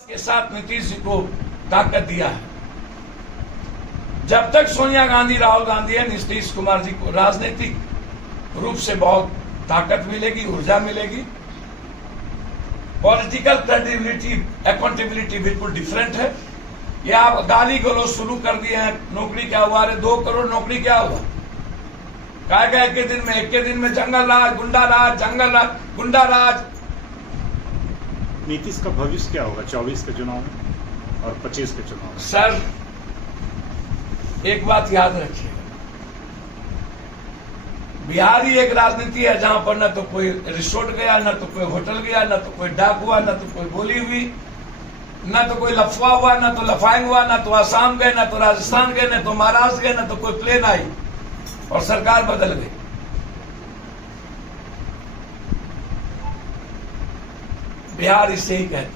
के साथ नीतीश जी को ताकत दिया है। जब तक सोनिया गांधी राहुल गांधी है, नीतीश कुमार जी को राजनीतिक रूप से बहुत ताकत मिलेगी, ऊर्जा मिलेगी। पॉलिटिकल क्रेडिबिलिटी, अकाउंटेबिलिटी बिल्कुल डिफरेंट है। ये आप गाली गलौज शुरू कर दिए हैं, नौकरी क्या हुआ, अरे 2 करोड़ नौकरी क्या हुआ, कहा एक के दिन में जंगल राज, गुंडा राज, जंगल राज, गुंडा राज। नीतीश का भविष्य क्या होगा 24 के चुनाव में और 25 के चुनाव में? सर एक बात याद रखिए, बिहार ही एक राजनीति है जहां पर न तो कोई रिसोर्ट गया, न तो कोई होटल गया, न तो कोई डाक हुआ, न तो कोई गोली हुई, न तो कोई लफवा हुआ, न तो लफाइंग हुआ, न तो आसाम गए, न तो राजस्थान गए, न तो महाराष्ट्र गए, न तो कोई प्लेन आई और सरकार बदल गई। बिहार इसे ही कहते हैं।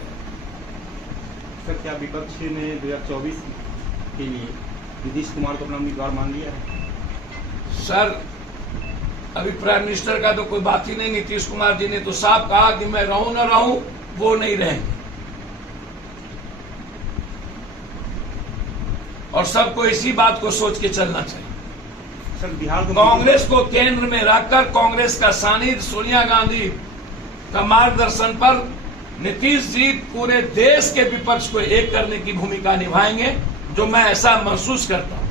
सर, क्या विपक्ष ने 2024 के लिए नीतीश कुमार को अपना उम्मीदवार मान लिया है? सर अभी प्राइम मिनिस्टर का तो कोई बात ही नहीं। नीतीश कुमार जी ने तो साफ कहा कि मैं रहूं न रहूं, वो नहीं रहेंगे और सबको इसी बात को सोच के चलना चाहिए। सर, बिहार को कांग्रेस को केंद्र में रखकर कांग्रेस का सानिध्य सोनिया गांधी का मार्गदर्शन पर नीतीश जी पूरे देश के विपक्ष को एक करने की भूमिका निभाएंगे, जो मैं ऐसा महसूस करता हूं।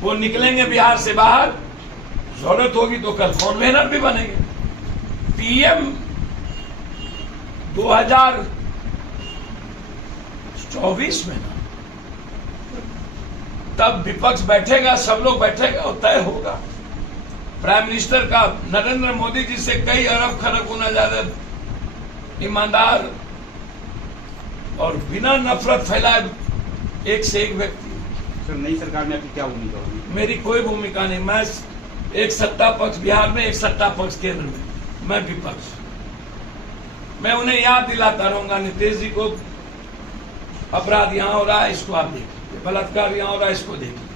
वो निकलेंगे बिहार से बाहर, जरूरत होगी तो कल कन्वेनर भी बनेंगे। पीएम 2024 में ना, तब विपक्ष बैठेगा, सब लोग बैठेगा और तय होगा। प्राइम मिनिस्टर का नरेंद्र मोदी जी से कई अरब खरब गुना ज्यादा ईमानदार और बिना नफरत फैलाए एक से एक व्यक्ति। सर, नई सरकार में आपकी क्या भूमिका होगी? मेरी कोई भूमिका नहीं। मैं एक सत्ता पक्ष बिहार में, एक सत्ता पक्ष केंद्र में, मैं विपक्ष। मैं उन्हें याद दिलाता रहूंगा, नीतीश जी को अपराध यहां हो रहा है, इसको आप देखिए, बलात्कार यहां हो रहा है, इसको देखिए,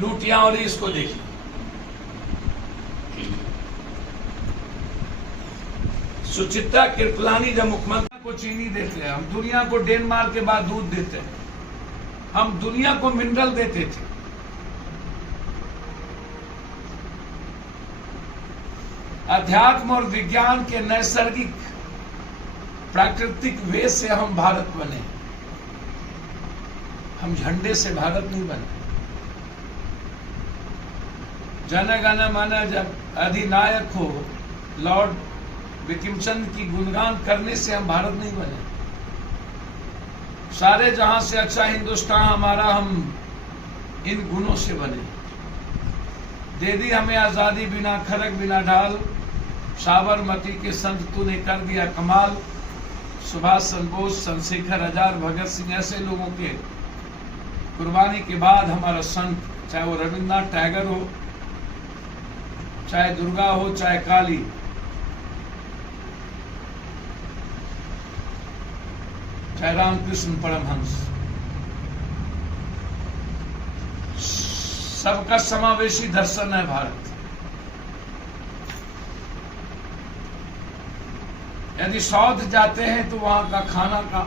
लूट यहां हो रही है, इसको देखिए। सुचित्रा कृपलानी जब मुख्यमंत्री को चीनी देते हैं, हम दुनिया को डेनमार्क के बाद दूध देते हैं, हम दुनिया को मिनरल देते थे। अध्यात्म और विज्ञान के नैसर्गिक प्राकृतिक वे से हम भारत बने, हम झंडे से भारत नहीं बने। जन गण मन जब अधिनायक हो लॉर्ड बिकिमचंद की गुणगान करने से हम भारत नहीं बने। सारे जहां से अच्छा हिंदुस्तान हमारा, हम इन गुणों से बने। दे दी हमें आजादी बिना खरक बिना ढाल, साबरमती के संत तूने कर दिया कमाल। सुभाष चंद्र बोस, चंद्रशेखर आजाद, भगत सिंह, ऐसे लोगों के कुर्बानी के बाद हमारा संत, चाहे वो रविन्द्रनाथ टैगोर हो, चाहे दुर्गा हो, चाहे काली, चाहे रामकृष्ण परमहंस, सबका समावेशी दर्शन है भारत। यदि साउथ जाते हैं तो वहां का खाना का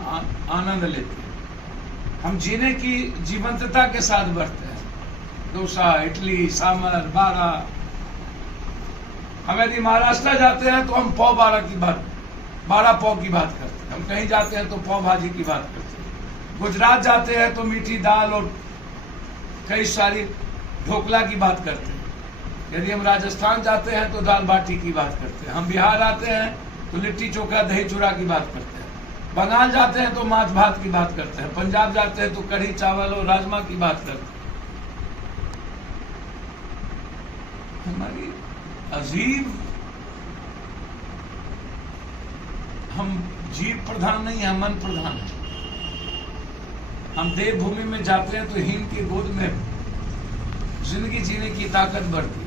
आनंद लेते हैं। हम जीने की जीवंतता के साथ बढ़ते हैं। डोसा, इडली, सांभर, बारा। हम यदि महाराष्ट्र जाते हैं तो हम पाव बारह पाव की बात करते हैं। हम कहीं जाते हैं तो पाव भाजी की बात करते हैं। गुजरात जाते हैं तो मीठी दाल और कई सारी ढोकला की बात करते हैं। यदि हम राजस्थान जाते हैं तो दाल बाटी की बात करते हैं। हम बिहार आते हैं तो लिट्टी चोखा दही चूड़ा की बात करते हैं। बंगाल जाते हैं तो माछ भात की बात करते हैं। पंजाब जाते हैं तो कढ़ी चावल और राजमा की बात करते हैं। हमारी अजीब, हम जीव प्रधान नहीं है, मन प्रधान है। हम देवभूमि में जाते हैं तो हिंद की गोद में जिंदगी जीने की ताकत बढ़ती है।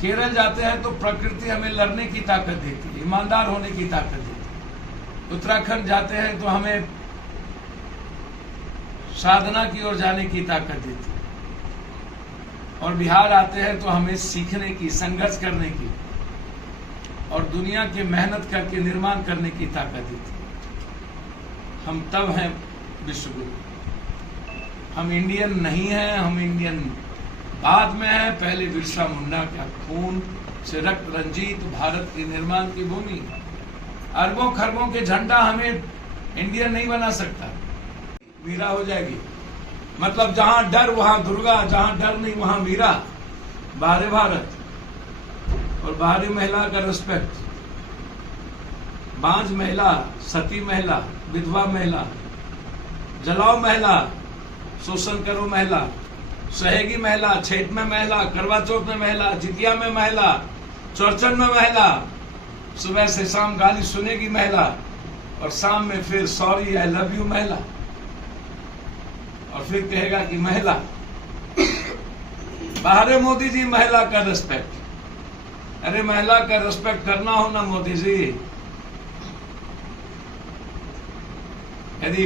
केरल जाते हैं तो प्रकृति हमें लड़ने की ताकत देती है, ईमानदार होने की ताकत देती है। उत्तराखंड जाते हैं तो हमें साधना की ओर जाने की ताकत देती है। और बिहार आते हैं तो हमें सीखने की, संघर्ष करने की और दुनिया की मेहनत करके निर्माण करने की ताकत दी थी। हम तब हैं विश्वगुरु। हम इंडियन नहीं हैं, हम इंडियन बाद में हैं। पहले बिरसा मुंडा का खून से रक्त रंजित भारत के निर्माण की भूमि। अरबों खरबों के झंडा हमें इंडियन नहीं बना सकता। मीरा हो जाएगी, मतलब जहां डर वहां दुर्गा, जहां डर नहीं वहां मीरा। बाहरी भारत और बाहरी महिला का रिस्पेक्ट। बांझ महिला, सती महिला, विधवा महिला, जलाओ महिला, शोषण करो महिला, सहेगी महिला, छठ में महिला, करवा चौथ में महिला, जितिया में महिला, चौरचन में महिला, सुबह से शाम गाली सुनेगी महिला और शाम में फिर सॉरी आई लव यू महिला, और फिर कहेगा कि महिला। बाहर मोदी जी महिला का रिस्पेक्ट। अरे महिला का रिस्पेक्ट करना हो ना मोदी जी, यदि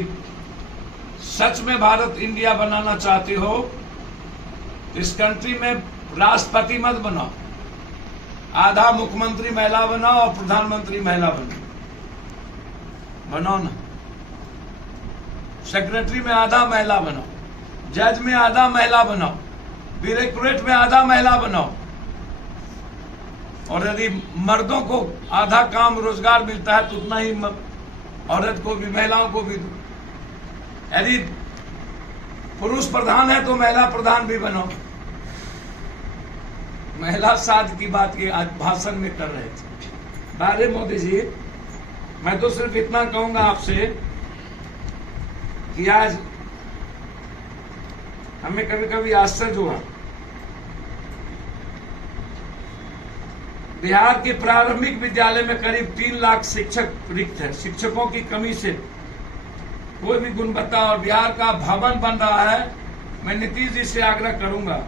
सच में भारत इंडिया बनाना चाहते हो तो इस कंट्री में राष्ट्रपति मत बनाओ, आधा मुख्यमंत्री महिला बनाओ और प्रधानमंत्री महिला बनाओ ना। सेक्रेटरी में आधा महिला बनाओ, जज में आधा महिला बनाओ, ब्यूरोक्रेट में आधा महिला बनाओ। और यदि मर्दों को आधा काम रोजगार मिलता है तो उतना ही औरत को भी, महिलाओं को भी। यदि पुरुष प्रधान है तो महिला प्रधान भी बनो। महिला साध की बात की आज भाषण में कर रहे थे। बारे मोदी जी, मैं तो सिर्फ इतना कहूंगा आपसे कि आज हमें कभी कभी आश्चर्य हुआ। बिहार के प्रारंभिक विद्यालय में करीब 3 लाख शिक्षक रिक्त है। शिक्षकों की कमी से कोई भी गुणवत्ता, और बिहार का भवन बन रहा है। मैं नीतीश जी से आग्रह करूंगा,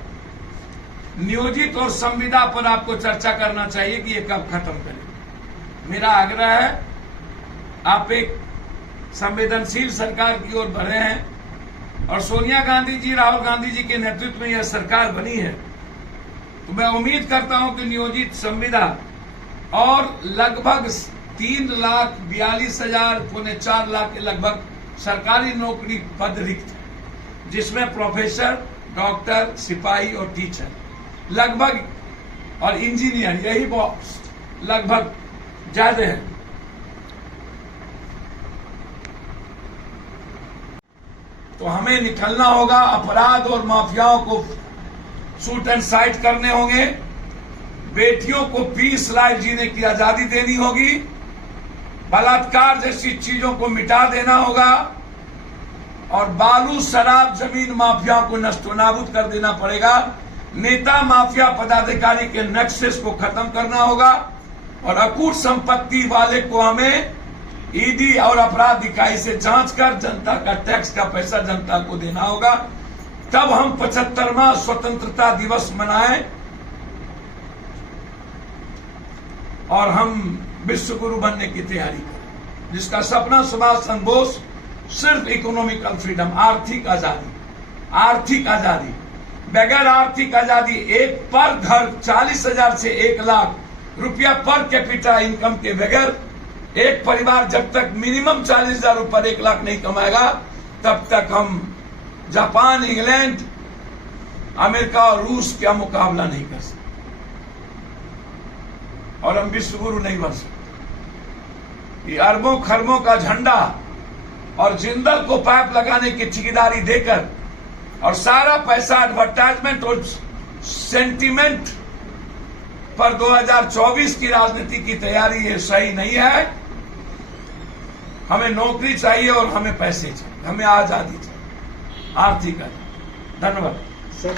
नियोजित और संविदा पर आपको चर्चा करना चाहिए कि ये कब खत्म करें। मेरा आग्रह है, आप एक संवेदनशील सरकार की ओर बढ़े हैं और सोनिया गांधी जी, राहुल गांधी जी के नेतृत्व में यह सरकार बनी है, तो मैं उम्मीद करता हूं कि नियोजित संविदा और लगभग 3,42,000 पौने 4 लाख के लगभग सरकारी नौकरी पद रिक्त है, जिसमें प्रोफेसर, डॉक्टर, सिपाही और टीचर लगभग, और इंजीनियर, यही पोस्ट लगभग ज्यादा है। तो हमें निकलना होगा, अपराध और माफियाओं को शूट एंड साइट करने होंगे, बेटियों को पीस लाइफ जीने की आजादी देनी होगी, बलात्कार जैसी चीजों को मिटा देना होगा, और बालू, शराब, जमीन माफियाओं को नस्तोनाबूद कर देना पड़ेगा। नेता माफिया पदाधिकारी के नक्शेस को खत्म करना होगा, और अकूट संपत्ति वाले को हमें ईडी और अपराध इकाई से जांच कर जनता का टैक्स का पैसा जनता को देना होगा। तब हम 75वां स्वतंत्रता दिवस मनाएं और हम विश्व गुरु बनने की तैयारी करें, जिसका सपना सुभाष चंद्र बोस सिर्फ इकोनॉमिकल फ्रीडम, आर्थिक आजादी, आर्थिक आजादी। बगैर आर्थिक आजादी एक पर घर 40,000 से 1 लाख रुपया पर कैपिटा इनकम के बगैर एक परिवार जब तक मिनिमम 40,000 रुपये 1 लाख नहीं कमाएगा, तब तक हम जापान, इंग्लैंड, अमेरिका और रूस का मुकाबला नहीं कर सकते, और हम विश्व गुरु नहीं बन सकते। ये अरबों खरबों का झंडा और जिंदल को पाइप लगाने की ठेकेदारी देकर और सारा पैसा एडवर्टाइजमेंट और सेंटिमेंट पर 2024 की राजनीति की तैयारी, ये सही नहीं है। हमें नौकरी चाहिए और हमें पैसे चाहिए, हमें आजादी चाहिए, आर्थिक आजादी। धन्यवाद सर।